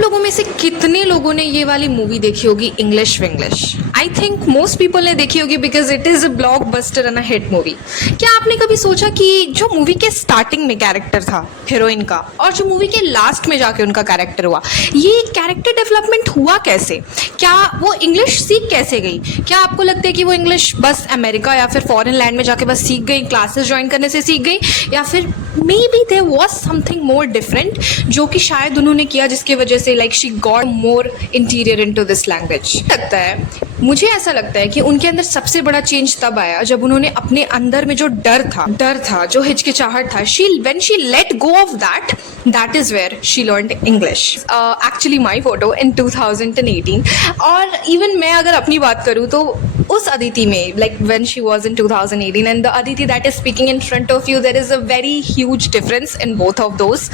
आप लोगों में से कितने लोगों ने ये वाली मूवी देखी होगी English Vinglish? I think most people ने देखी होगी because it is a blockbuster and a hit movie. क्या आपने कभी सोचा कि जो मूवी के स्टार्टिंग में कैरेक्टर था हीरोइन का और जो मूवी के लास्ट में जाके उनका कैरेक्टर हुआ, ये कैरेक्टर डेवलपमेंट हुआ कैसे? क्या वो इंग्लिश सीख कैसे गई? क्या आपको लगता है कि वो इंग्लिश बस अमेरिका या फिर फॉरेन लैंड में जाके बस सीख गई, क्लासेस ज्वाइन करने से सीख गई, या फिर maybe there was something more different जो कि शायद उन्होंने किया जिसकी वजह से like she got more interior into this language? लगता है, मुझे ऐसा लगता है कि उनके अंदर सबसे बड़ा चेंज तब आया जब उन्होंने अपने अंदर में जो डर था, जो हिचकिचाहट था, when she let go of that is where she learned English. Actually my photo in 2018, और इवन मैं अगर अपनी बात करूँ तो उस अदिति में, like when she was in 2018 and the Aditi that is speaking in front of you, there is a very huge difference in both of those.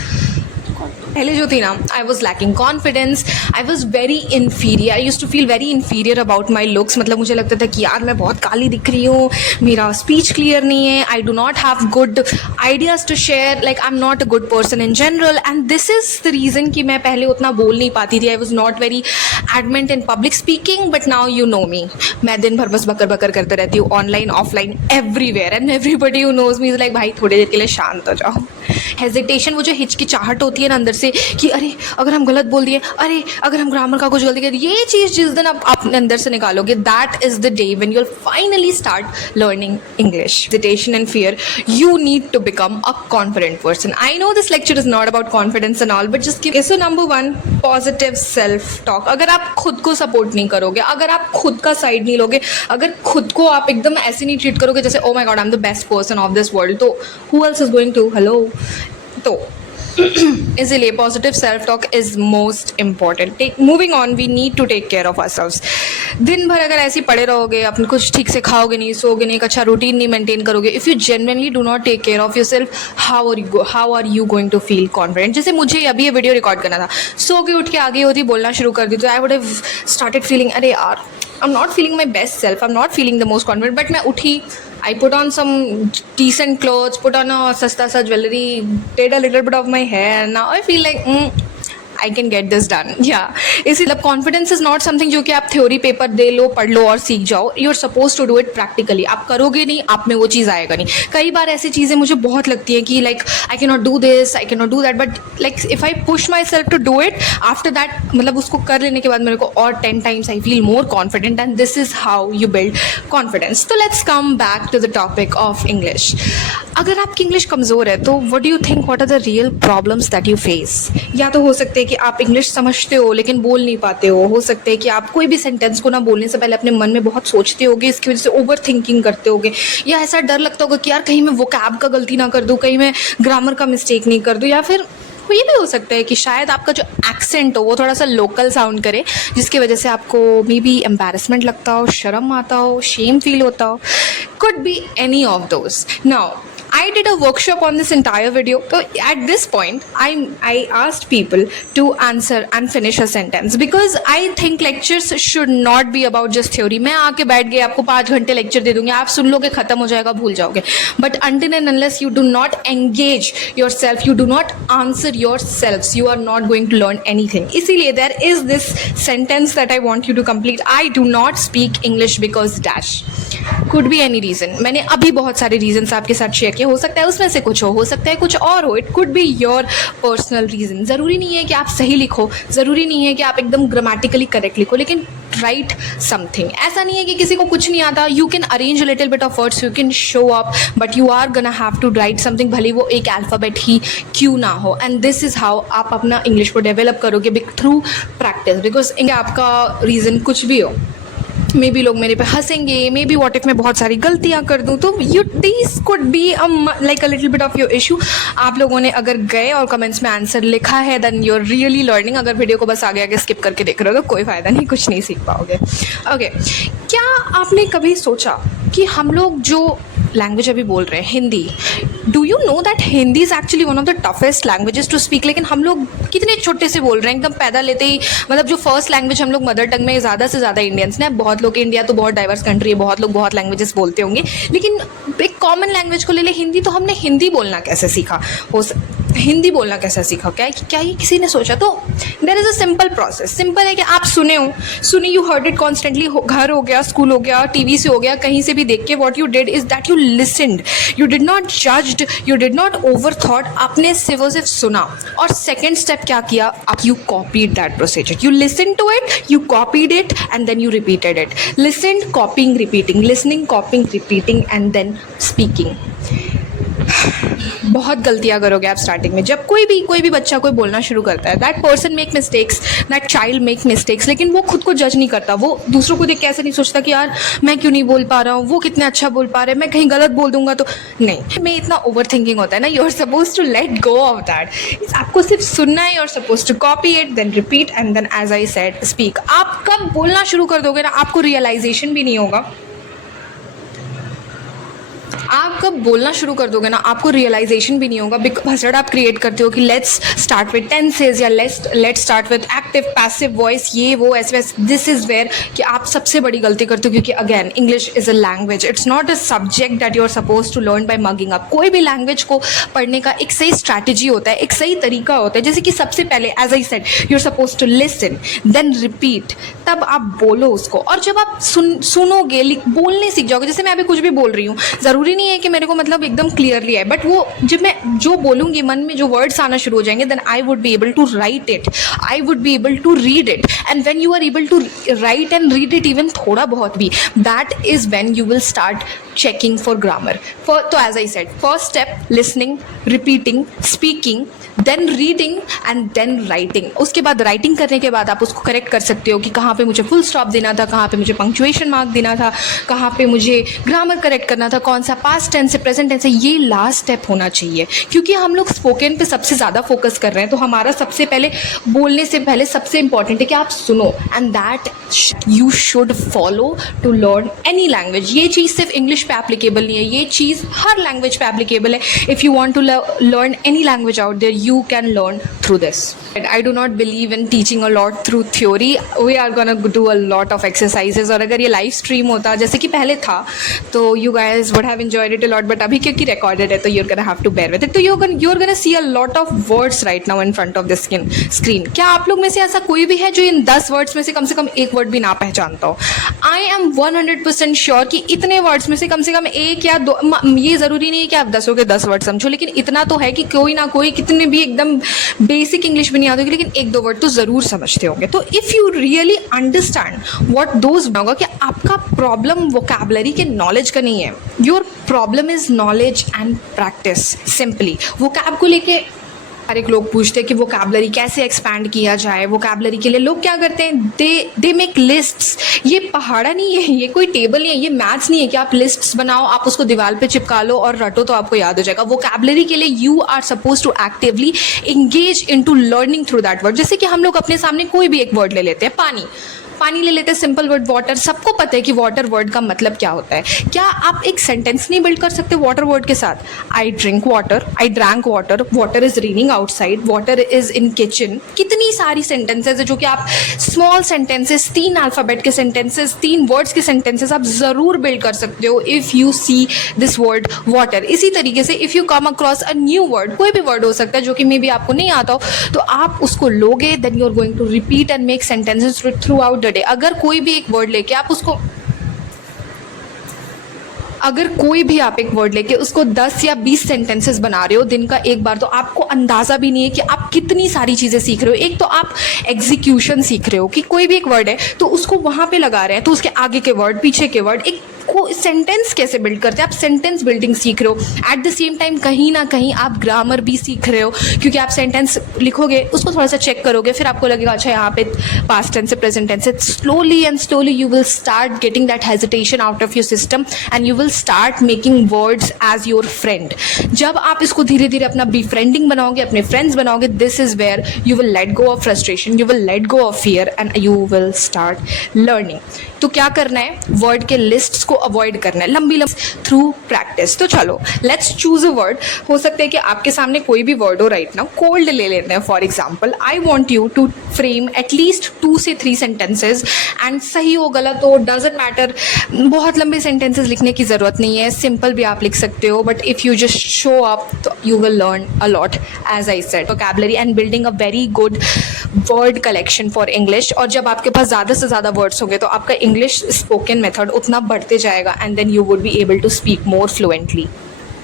पहले जो थी ना, I was lacking confidence, I was very inferior, I use to feel very inferior about my looks. मतलब मुझे लगता था कि यार मैं बहुत काली दिख रही हूँ, मेरा स्पीच क्लियर नहीं है, I do not have good ideas to share, like I am not a good person in general, and this is the reason कि मैं पहले उतना बोल नहीं पाती थी। I was not very adamant in public speaking, but now you know me, मैं दिन भर बस बकर बकर करते रहती हूँ, online offline everywhere, and everybody who knows me is like भाई थोड़ी देर के लिए शांत हो जाओ। हेजिटेशन, वो जो हिचकिचाहट होती है ना अंदर से कि अरे अगर हम गलत बोल दिए, अरे अगर हम ग्रामर का कुछ गलती कर, ये चीज़ जिस दिन आप अपने अंदर से निकालोगे, that is the day when you will finally start learning English. Hesitation and fear, you need to become a confident person. I know this lecture is not about confidence and all, but just give so number 1, positive self talk. अगर आप खुद को support नहीं करोगे, अगर आप खुद का साइड नहीं लोगे, अगर खुद को आप एकदम ऐसे नहीं ट्रीट करोगे जैसे oh my God I am the best person of this world, तो who else is going to, hello? तो इसलिए positive self talk is most important. Moving on, we need to take care of ourselves. दिन भर अगर ऐसे पड़े रहोगे, अपने कुछ ठीक से खाओगे नहीं, सोओगे नहीं, एक अच्छा रूटीन नहीं मेंटेन करोगे, if you genuinely do not take care of yourself, how are you going to feel confident? जैसे मुझे अभी ये वीडियो रिकॉर्ड करना था, सो के उठ के आगे होती बोलना शुरू कर दी तो I would have started feeling अरे यार आई am not feeling my best self, I am not feeling the most confident, but मैं उठी, I put on some decent clothes, put on a sasta sa jewelry, did a little bit of my hair. Now I feel like I can get this done. Yeah. इसीलिए confidence is not something जो कि आप theory paper दे लो, पढ़ लो और सीख जाओ। You are suppose to do it practically. आप करोगे नहीं, आप में वो चीज़ आएगा नहीं। कई बार ऐसी चीज़ें मुझे बहुत लगती है कि like I can not do this, I can not do that, but like if I push my self to do it, after that मतलब उसको कर लेने के बाद मेरे को और 10 times I feel more confident, and this is how you build confidence. तो let's come back to the topic of English. अगर आपकी इंग्लिश कमज़ोर है तो what do you think, what are the real problems that you face? या तो हो सकते हैं कि आप इंग्लिश समझते हो लेकिन बोल नहीं पाते हो सकता है कि आप कोई भी सेंटेंस को ना बोलने से पहले अपने मन में बहुत सोचते होगे, इसकी वजह से ओवर थिंकिंग करते होगे, या ऐसा डर लगता होगा कि यार कहीं मैं वोकैब का गलती ना कर दूँ, कहीं मैं ग्रामर का मिस्टेक नहीं कर दूँ, या फिर ये भी हो सकता है कि शायद आपका जो एक्सेंट हो वो थोड़ा सा लोकल साउंड करे, जिसकी वजह से आपको मे बी एम्बैरेसमेंट लगता हो, शर्म आता हो, शेम फील होता हो। Could be any of those. Now I did a workshop on this entire video. So at this point, I asked people to answer and finish a sentence because I think lectures should not be about just theory. मैं आके बैठ गए, आपको 5 घंटे lecture दे दूंगी, आप सुन लोगे, खत्म हो जाएगा, भूल जाओगे. But until and unless you do not engage yourself, you do not answer yourselves, you are not going to learn anything. इसीलिए there is this sentence that I want you to complete. I do not speak English because dash. Could be any reason. मैंने अभी बहुत सारे reasons आपके साथ share किए. हो सकता है उसमें से कुछ हो सकता है कुछ और हो. It could be your personal reason. ज़रूरी नहीं है कि आप सही लिखो, ज़रूरी नहीं है कि आप एकदम ग्रामेटिकली करेक्ट लिखो, लेकिन राइट समथिंग. ऐसा नहीं है कि किसी को कुछ नहीं आता. You can arrange a little bit of words, you can show up, but you are gonna have to write something, भले वो एक अल्फ़ाबेट ही क्यों ना हो. एंड दिस इज़ हाउ आप अपना इंग्लिश को डेवलप करोगे, थ्रू प्रैक्टिस. बिकॉज आपका रीज़न कुछ भी हो, मे बी लोग मेरे पे हंसेंगे, मे बी व्हाट इफ मैं बहुत सारी गलतियाँ कर दूँ, तो you this could be like a little bit of your issue. आप लोगों ने अगर गए और कमेंट्स में आंसर लिखा है, then you are really learning. अगर वीडियो को बस आगे आगे स्किप करके देख रहे हो तो कोई फ़ायदा नहीं, कुछ नहीं सीख पाओगे. ओके, क्या आपने कभी सोचा कि हम लोग जो लैंग्वेज अभी बोल रहे हैं Hindi, do you know that Hindi is actually one of the toughest languages to speak. लेकिन हम लोग कितने छोटे से बोल रहे हैं, एकदम पैदा लेते ही, मतलब जो फर्स्ट लैंग्वेज हम लोग मदर टंग में ज़्यादा से ज़्यादा इंडियंस ने. बहुत लोग, इंडिया तो बहुत डाइवर्स कंट्री है, बहुत लोग बहुत लैंग्वेजेस बोलते होंगे, लेकिन एक कॉमन लैंग्वेज को ले ले हिंदी, तो हमने हिंदी बोलना कैसे सीखा? हिंदी बोलना कैसे सीखा, क्या ये किसी ने सोचा? तो there is a simple process. Simple है कि आप सुने, यू हर्ड इट कॉन्स्टेंटली, घर हो गया, स्कूल हो गया, टीवी से हो गया, कहीं से भी देख के। What you did is that you listened, you did not judged, you did not over thought, आपने सिर्फ सुना। और सेकेंड स्टेप क्या किया, आप you copied that procedure, you listen to it, you copied it and then you repeated it. Listen, copying, repeating, listening, copying, repeating and then speaking. बहुत गलतियां करोगे आप स्टार्टिंग में। जब कोई भी बच्चा कोई बोलना शुरू करता है, that person make mistakes, that child make mistakes, लेकिन वो खुद को जज नहीं करता। वो दूसरों को देख के ऐसे नहीं सोचता कि यार मैं क्यों नहीं बोल पा रहा हूँ, वो कितने अच्छा बोल पा रहे हैं, मैं कहीं गलत बोल दूंगा तो। नहीं, मैं इतना ओवर थिंकिंग होता है ना। You are suppose to let go of that. आपको सिर्फ सुनना है, you are suppose to copy it, then repeat and then as I said speak. आप कब बोलना शुरू कर दोगे ना, आपको रियलाइजेशन भी नहीं होगा। आप कब बोलना शुरू कर दोगे ना, आपको रियलाइजेशन भी नहीं होगा। हजड़ आप क्रिएट करते हो कि लेट्स स्टार्ट विद टेंसेज या let's start with active passive voice, ये वो ऐसे वैसे। दिस इज़ वेयर कि आप सबसे बड़ी गलती करते हो, क्योंकि again English is a language, it's not a subject that you are suppose to learn by mugging up. कोई भी लैंग्वेज को पढ़ने का एक सही स्ट्रैटेजी होता है, एक सही तरीका होता है। जैसे कि सबसे पहले as I said you are suppose to listen, then repeat, तब आप बोलो उसको। और जब आप सुनोगे, बोलने सीख जाओगे। जैसे मैं अभी कुछ भी बोल रही हूँ, ज़रूरी नहीं है कि मेरे को मतलब एकदम क्लियरली है, बट वो जब मैं जो बोलूँगी, मन में जो वर्ड्स आना शुरू हो जाएंगे, then I would be able to write it, I would be able to read it. And when you are able to write and read it even थोड़ा बहुत भी, that is when you will start checking for grammar. तो as I said, first step listening, repeating, speaking, then reading and then writing. उसके बाद writing करने के बाद आप उसको करेक्ट कर सकते हो कि कहाँ पे मुझे फुल स्टॉप देना था, कहाँ पे मुझे पंक्चुएशन मार्क देना था, कहाँ पे मुझे ग्रामर करेक्ट करना था, कौन सा पास्ट टेंस है, प्रेजेंट टेंस है। ये लास्ट स्टेप होना चाहिए, क्योंकि हम लोग स्पोकन पे सबसे ज़्यादा फोकस कर रहे हैं। तो हमारा सबसे पहले बोलने से पहले सबसे इंपॉर्टेंट है कि आप सुनो, and that you should follow to learn any language. ये चीज़ सिर्फ इंग्लिश पे एप्लीकेबल नहीं है, ये चीज़ हर लैंग्वेज पे एप्लीकेबल है। If you want to learn any language out there, you can learn through this. I do not believe in teaching a lot through theory. We are gonna do a lot of exercises. और अगर ये live stream होता जैसे कि पहले था, तो you guys would have enjoyed it a lot. But अभी क्योंकि recorded है, तो you're gonna have to bear with it. तो you're gonna see a lot of words right now in front of the screen. क्या आप लोग में से ऐसा कोई भी है जो इन 10 वर्ड्स में से कम एक वर्ड भी ना पहचानता हो? I am 100% sure कि इतने वर्ड्स में से कम एक या दो, ये ज़रूरी नहीं है कि आप 10 के 10 वर्ड समझो, लेकिन इतना तो है कि कोई ना कोई, कितने भी एकदम बेसिक इंग्लिश भी नहीं आती होगी, लेकिन एक दो वर्ड तो ज़रूर समझते होंगे। तो if you really understand what those होगा कि आपका प्रॉब्लम वोकैबुलरी के नॉलेज का नहीं है, your problem is knowledge and practice. Simply vocab को लेके हर एक लोग पूछते हैं कि वोकैबुलरी कैसे एक्सपैंड किया जाए। वोकैबुलरी के लिए लोग क्या करते हैं, दे मेक लिस्ट्स। ये पहाड़ा नहीं है, ये कोई टेबल नहीं है, ये मैथ्स नहीं है कि आप लिस्ट्स बनाओ, आप उसको दीवार पे चिपका लो और रटो तो आपको याद हो जाएगा। वोकैबुलरी के लिए you are suppose to actively engage in to learning through that word. जैसे कि हम लोग अपने सामने कोई भी एक वर्ड ले लेते हैं, पानी ले लेते हैं, सिंपल वर्ड वाटर। सबको पता है कि वाटर वर्ड का मतलब क्या होता है। क्या आप एक सेंटेंस नहीं बिल्ड कर सकते वाटर वर्ड के साथ? I drink water, I drank water, water is raining outside, water is in kitchen. कितनी सारी सेंटेंसेज है जो कि आप स्मॉल सेंटेंसेस, 3 अल्फाबेट के सेंटेंसेस, 3 वर्ड्स के सेंटेंसेस आप ज़रूर बिल्ड कर सकते हो if you see this word water. इसी तरीके से if you come across a new word, कोई भी वर्ड हो सकता है जो कि मे बी आपको नहीं आता हो, तो आप उसको लोगे, then you are going to repeat and make sentences throughout day. अगर कोई भी एक वर्ड लेके आप उसको, अगर कोई भी आप एक वर्ड लेके उसको 10 या 20 सेंटेंसेस बना रहे हो दिन का एक बार, तो आपको अंदाज़ा भी नहीं है कि आप कितनी सारी चीज़ें सीख रहे हो। एक तो आप एग्जीक्यूशन सीख रहे हो कि कोई भी एक वर्ड है तो उसको वहाँ पे लगा रहे हैं, तो उसके आगे के वर्ड, पीछे के वर्ड, एक को सेंटेंस कैसे बिल्ड करते हैं, आप सेंटेंस बिल्डिंग सीख रहे हो। एट द सेम टाइम कहीं ना कहीं आप ग्रामर भी सीख रहे हो, क्योंकि आप सेंटेंस लिखोगे, उसको थोड़ा सा चेक करोगे, फिर आपको लगेगा अच्छा यहाँ पे पास्ट टेंस है, प्रेजेंट टेंस है। Slowly and slowly you will start getting that hesitation out of your system and you will start making words as your friend. जब आप इसको धीरे धीरे अपना बी-फ्रेंडिंग बनाओगे, अपने फ्रेंड्स बनाओगे, this is where you will let go of frustration, you will let go of fear and you will start learning. तो क्या करना है, वर्ड के लिस्ट्स को को अवॉइड करना है लंबी थ्रू प्रैक्टिस। तो चलो लेट्स चूज अ वर्ड। हो सकता है कि आपके सामने कोई भी वर्ड हो राइट नाउ, कोल्ड ले लेते हैं for example. I want you to frame at least 2 से 3 सेंटेंसेज, एंड सही हो गलत हो डजेंट मैटर, बहुत लंबे सेंटेंसेज लिखने की ज़रूरत नहीं है, सिंपल भी आप लिख सकते हो, but if you just show up तो you will learn a lot as I said. Vocabulary and building a very good word collection for English. और जब आपके पास ज़्यादा से ज़्यादा वर्ड्स होंगे तो आपका इंग्लिश स्पोकन मेथड उतना बढ़ते जाएगा, and then you would be able to speak more fluently.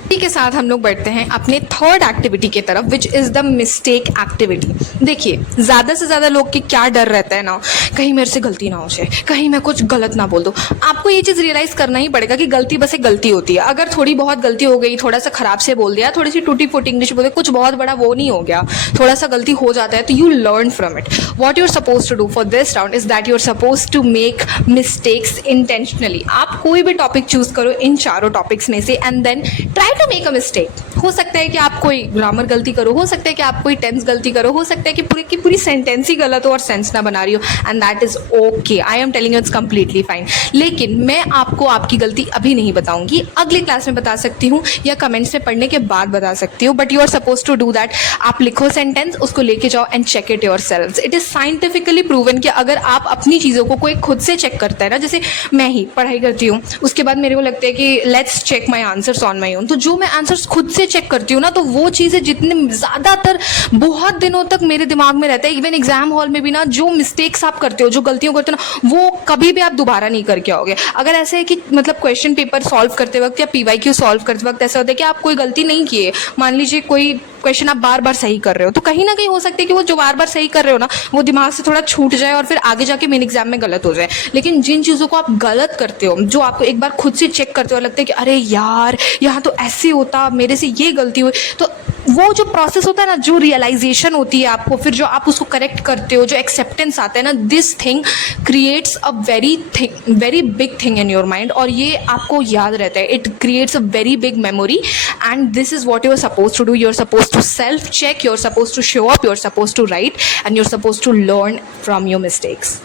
इसी के साथ हम लोग बढ़ते हैं अपने थर्ड एक्टिविटी की तरफ, which is the mistake activity. देखिए ज़्यादा से ज़्यादा लोग की क्या डर रहता है ना, कहीं मेरे से गलती ना हो जाए, कहीं मैं कुछ गलत ना बोल दूँ। आपको ये चीज़ रियलाइज़ करना ही पड़ेगा कि गलती बस एक गलती होती है। अगर थोड़ी बहुत गलती हो गई, थोड़ा सा खराब से बोल दिया, थोड़ी सी टूटी फूटी इंग्लिश बोल दी, कुछ बहुत बड़ा वो नहीं हो गया, थोड़ा सा गलती हो जाता है, तो you learn from it. What you're suppose to do for this round is that you are suppose to make mistakes intentionally. आप कोई भी टॉपिक चूज करो इन चारों टॉपिक्स में से, and then try to make a mistake. हो सकता है कि आप कोई ग्रामर गलती करो, हो सकता है कि आप कोई टेंस गलती करो, हो सकता है कि पूरी की पूरी सेंटेंस ही गलत हो और सेंस ना बना रही हो, and that is okay. I am telling you it's completely fine. लेकिन मैं आपको आपकी गलती अभी नहीं बताऊंगी, अगली क्लास में बता सकती हूँ या कमेंट्स में पढ़ने के बाद बता सकती हूँ, but you are suppose to do that. आप लिखो सेंटेंस, उसको लेके जाओ and check it your self. It is scientifically proven कि अगर आप अपनी चीज़ों को कोई खुद से चेक करता है ना, जैसे मैं ही पढ़ाई करती हूँ, उसके बाद मेरे को लगता है कि let's check my answers on my own, तो जो मैं आंसर्स खुद से चेक करती हूँ ना, तो वो चीज़ें जितने ज़्यादातर बहुत दिनों तक मेरे दिमाग में रहता है। इवन एग्जाम हॉल में भी ना, जो मिस्टेक्स आप करते हो, जो गलतियों करते हो ना, वो कभी भी आप दोबारा नहीं करके आओगे। अगर ऐसे है कि मतलब क्वेश्चन पेपर सॉल्व करते वक्त या PYQ सॉल्व करते वक्त ऐसा होता है कि आप कोई गलती नहीं किए, मान लीजिए कोई क्वेश्चन आप बार बार सही कर रहे हो, तो कहीं ना कहीं हो सकता है कि वो जो बार बार सही कर रहे हो ना, वो दिमाग से थोड़ा छूट जाए और फिर आगे जाके मेन एग्जाम में गलत हो जाए। लेकिन जिन चीज़ों को आप गलत करते हो, जो आपको एक बार खुद से चेक करते हो, लगता है कि अरे यार यहाँ तो ऐसे होता, मेरे से ये गलती हुई, तो वो जो प्रोसेस होता है ना, जो रियलाइजेशन होती है आपको, फिर जो आप उसको करेक्ट करते हो, जो एक्सेप्टेंस आता है ना, this thing creates a very big thing in your mind, और ये आपको याद रहता है। It creates a very big memory, and this is what you are suppose to do. You are suppose to self check, you are suppose to show up, you are suppose to write, and you are suppose to learn from your mistakes.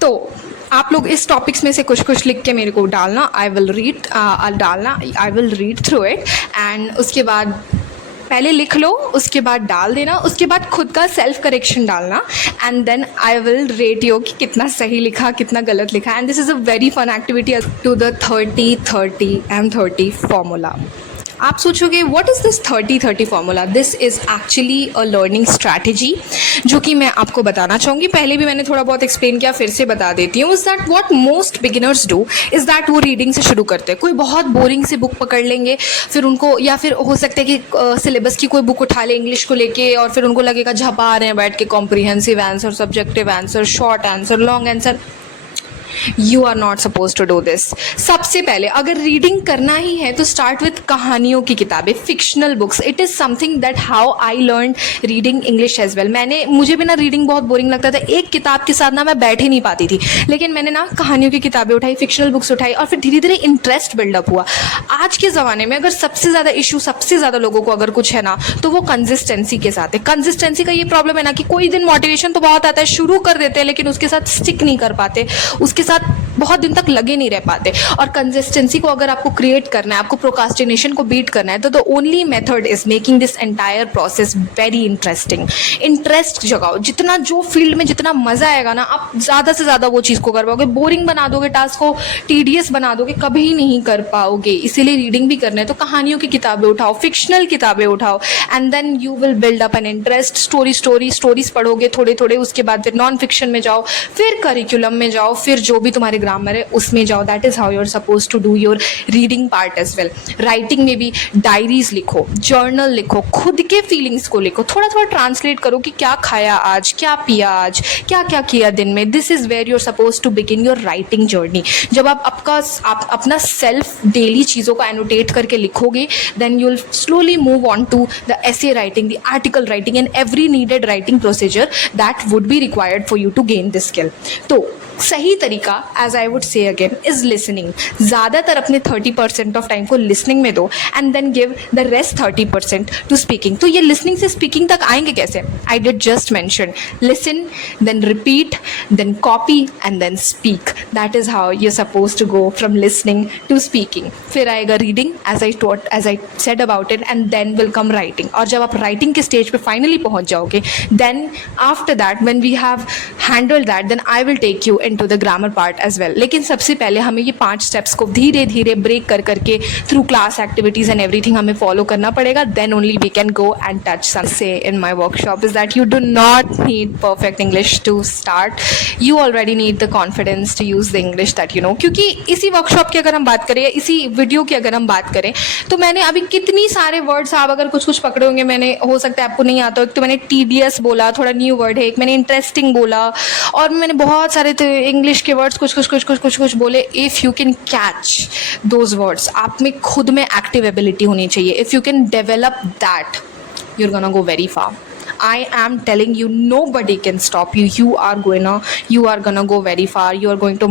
तो आप लोग इस topics में से कुछ कुछ लिख के मेरे को डालना। I will read through it, and उसके बाद पहले लिख लो, उसके बाद डाल देना, उसके बाद खुद का सेल्फ करेक्शन डालना, and then I will rate you कि कितना सही लिखा, कितना गलत लिखा। And this is a very fun activity to the 30-30-30 formula. आप सोचोगे what is this 30-30 formula? This is actually a learning strategy, जो कि मैं आपको बताना चाहूँगी। पहले भी मैंने थोड़ा बहुत एक्सप्लेन किया, फिर से बता देती हूँ। Is that what most beginners do is that वो रीडिंग से शुरू करते हैं। कोई बहुत बोरिंग से बुक पकड़ लेंगे, फिर उनको, या फिर हो सकता है कि सिलेबस की कोई बुक उठा ले इंग्लिश को लेके, और फिर उनको लगेगा झपा रहे हैं बैठ के comprehensive answer, subjective answer, short answer, long answer. You are not suppose to do this. सबसे पहले अगर रीडिंग करना ही है तो स्टार्ट विथ कहानियों की किताबें, fictional books. It is something that how I learn reading English as well. मुझे भी ना रीडिंग बहुत बोरिंग लगता था, एक किताब के साथ ना मैं बैठ ही नहीं पाती थी, लेकिन मैंने ना कहानियों की किताबें उठाई, फिक्शनल बुक्स उठाई, और फिर धीरे धीरे इंटरेस्ट बिल्डअप हुआ। आज के ज़माने में अगर सबसे ज़्यादा इशू सबसे ज़्यादा लोगों को अगर कुछ है ना, तो वो कंसिस्टेंसी के साथ है। कंसिस्टेंसी का ये प्रॉब्लम है ना कि कोई दिन मोटिवेशन तो बहुत आता है, शुरू कर देते हैं, लेकिन उसके साथ स्टिक नहीं कर पाते, उसके साथ बहुत दिन तक लगे नहीं रह पाते। और कंसिस्टेंसी को अगर आपको क्रिएट करना है, आपको प्रोकास्टिनेशन को बीट करना है, तो the only method is making this entire process very interesting. Interest जगाओ, जितना जो फील्ड में जितना मजा आएगा ना, आप ज़्यादा से ज़्यादा वो चीज़ को कर पाओगे। बोरिंग बना दोगे टास्क को, टीडियस बना दोगे, कभी नहीं कर पाओगे। इसीलिए रीडिंग भी करना है तो कहानियों की किताबें उठाओ, फिक्शनल किताबें उठाओ, and then you will build up an interest. Stories पढ़ोगे थोड़े थोड़े, उसके बाद फिर नॉन फिक्शन में जाओ, फिर करिकुलम में जाओ, फिर जो भी तुम्हारे ग्रामर है उसमें जाओ। That is how you are suppose to do your reading part as well. Writing में भी डायरीज लिखो, जर्नल लिखो, खुद के फीलिंग्स को लिखो, थोड़ा थोड़ा ट्रांसलेट करो कि क्या खाया आज, क्या पिया आज, क्या क्या किया दिन में। This is where you are suppose to begin your writing journey. जब आप अपना सेल्फ डेली चीज़ों को एनोटेट करके लिखोगे, then you will slowly move on to the essay writing, the article writing, and every needed writing procedure that would be required for you to gain this skill. तो सही तरीका as I would say again is listening. ज़्यादातर अपने 30% of time को listening में दो and then give the rest 30% to speaking. तो ये लिसनिंग से स्पीकिंग तक आएंगे कैसे? I did just mention listen, then repeat, then copy and then speak. That is how you suppose to go from listening to speaking. फिर आएगा reading as I said about it, and then will come writing. और जब आप writing के stage पे finally पहुंच जाओगे, then after that when we have handled that, then I will take you into the grammar part as well. लेकिन सबसे पहले हमें ये 5 स्टेप्स को धीरे धीरे ब्रेक कर करके through class activities and everything हमें फॉलो करना पड़ेगा. Then only we can go and touch some. Say in my workshop is that you do not need perfect English to start. You already need the confidence to use the English that you know. क्योंकि इसी workshop की अगर हम बात करें, इसी video की अगर हम बात करें, तो मैंने अभी कितनी सारे वर्ड्स आप अगर कुछ कुछ पकड़े होंगे, मैंने हो सकता है आपको नहीं आता हो. एक तो मैंने टीडियस बोला, थोड़ा न्यू वर्ड है. एक मैंने इंटरेस्टिंग बोला, और मैंने बहुत सारे इंग्लिश के वर्ड्स कुछ बोले. If you can catch those words, आप में खुद में एक्टिव एबिलिटी होनी चाहिए. If you can develop that, you're gonna go very far. I am telling you, nobody can stop you. You are gonna go very far. You are going to